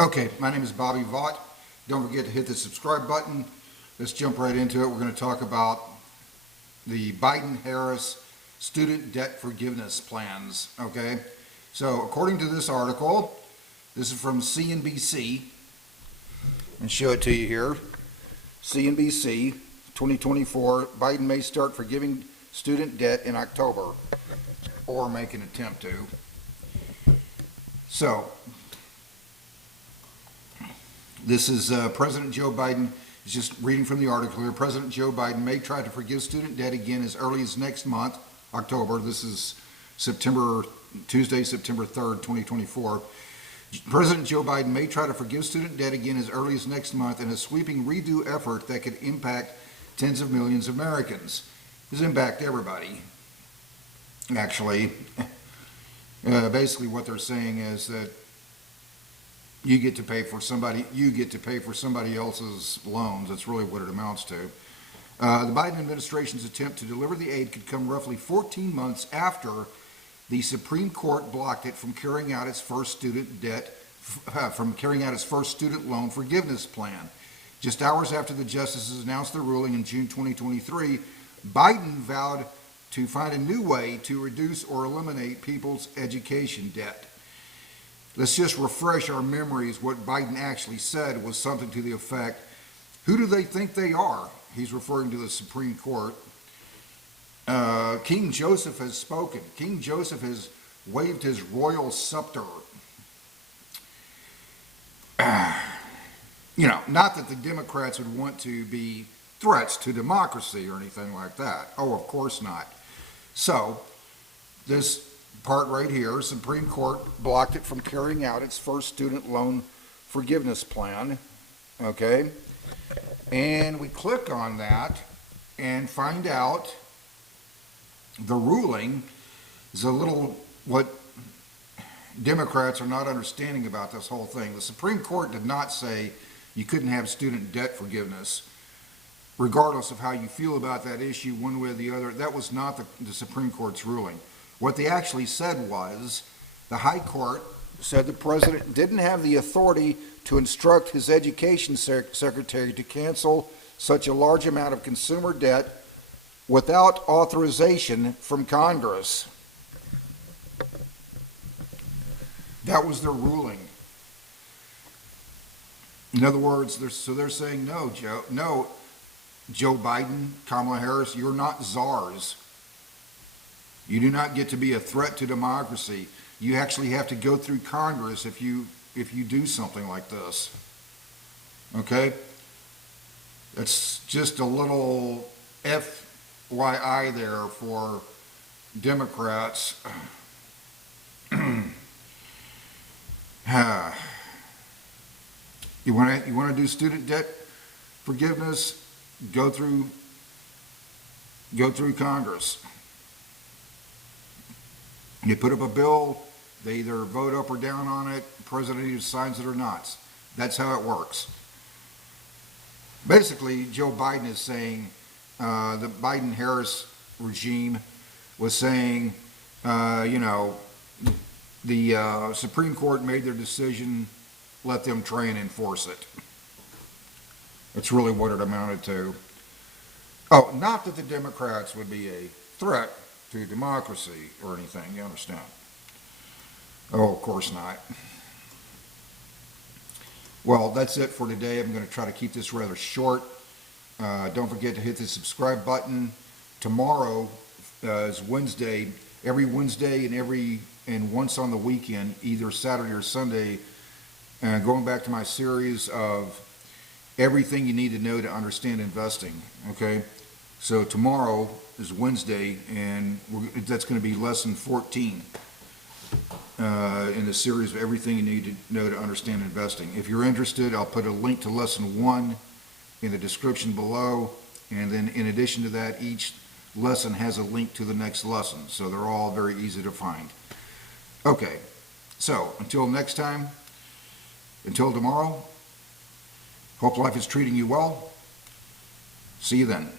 Okay, my name is Bobby Vaught. Don't forget to hit the subscribe button. Let's jump right into it. We're going to talk about the Biden-Harris student debt forgiveness plans, okay? So according to this article, this is from CNBC, and show it to you here. CNBC 2024, Biden may start forgiving student debt in October, or make an attempt to. So, this is President Joe Biden, is just reading from the article here. President Joe Biden may try to forgive student debt again as early as next month, October. This is Tuesday, September 3rd, 2024. President Joe Biden may try to forgive student debt again as early as next month in a sweeping redo effort that could impact tens of millions of Americans. This impact everybody, actually. Basically what they're saying is that you get to pay for somebody else's loans. That's really what it amounts to. The Biden administration's attempt to deliver the aid could come roughly 14 months after the Supreme Court blocked it from carrying out its first student loan forgiveness plan. Just hours after the justices announced their ruling in June 2023, Biden vowed to find a new way to reduce or eliminate people's education debt. Let's just refresh our memories. What Biden actually said was something to the effect, who do they think they are? He's referring to the Supreme Court. King Joseph has spoken. King Joseph has waved his royal scepter. Not that the Democrats would want to be threats to democracy or anything like that. Oh, of course not. So, this part right here, Supreme Court blocked it from carrying out its first student loan forgiveness plan, okay? And we click on that and find out the ruling is a little what Democrats are not understanding about this whole thing. The Supreme Court did not say you couldn't have student debt forgiveness, regardless of how you feel about that issue one way or the other. That was not the Supreme Court's ruling. What they actually said was the High Court said the president didn't have the authority to instruct his education secretary to cancel such a large amount of consumer debt without authorization from Congress. That was their ruling. In other words, they're saying, no, Joe Biden, Kamala Harris, you're not czars. You do not get to be a threat to democracy. You actually have to go through Congress if you do something like this. Okay? That's just a little FYI there for Democrats. You want to do student debt forgiveness? Go through Congress. You put up a bill, they either vote up or down on it, the president either signs it or not. That's how it works. Basically, Joe Biden is saying, the Biden-Harris regime was saying, the Supreme Court made their decision, let them try and enforce it. That's really what it amounted to. Oh, not that the Democrats would be a threat to democracy or anything, you understand? Oh, of course not. Well, that's it for today. I'm going to try to keep this rather short. Don't forget to hit the subscribe button. Tomorrow is Wednesday. Every Wednesday and once on the weekend, either Saturday or Sunday, going back to my series of everything you need to know to understand investing, okay? So tomorrow is Wednesday, and that's going to be lesson 14 in the series of everything you need to know to understand investing. If you're interested, I'll put a link to lesson 1 in the description below, and then in addition to that, each lesson has a link to the next lesson, so they're all very easy to find. Okay, so until next time, until tomorrow, hope life is treating you well. See you then.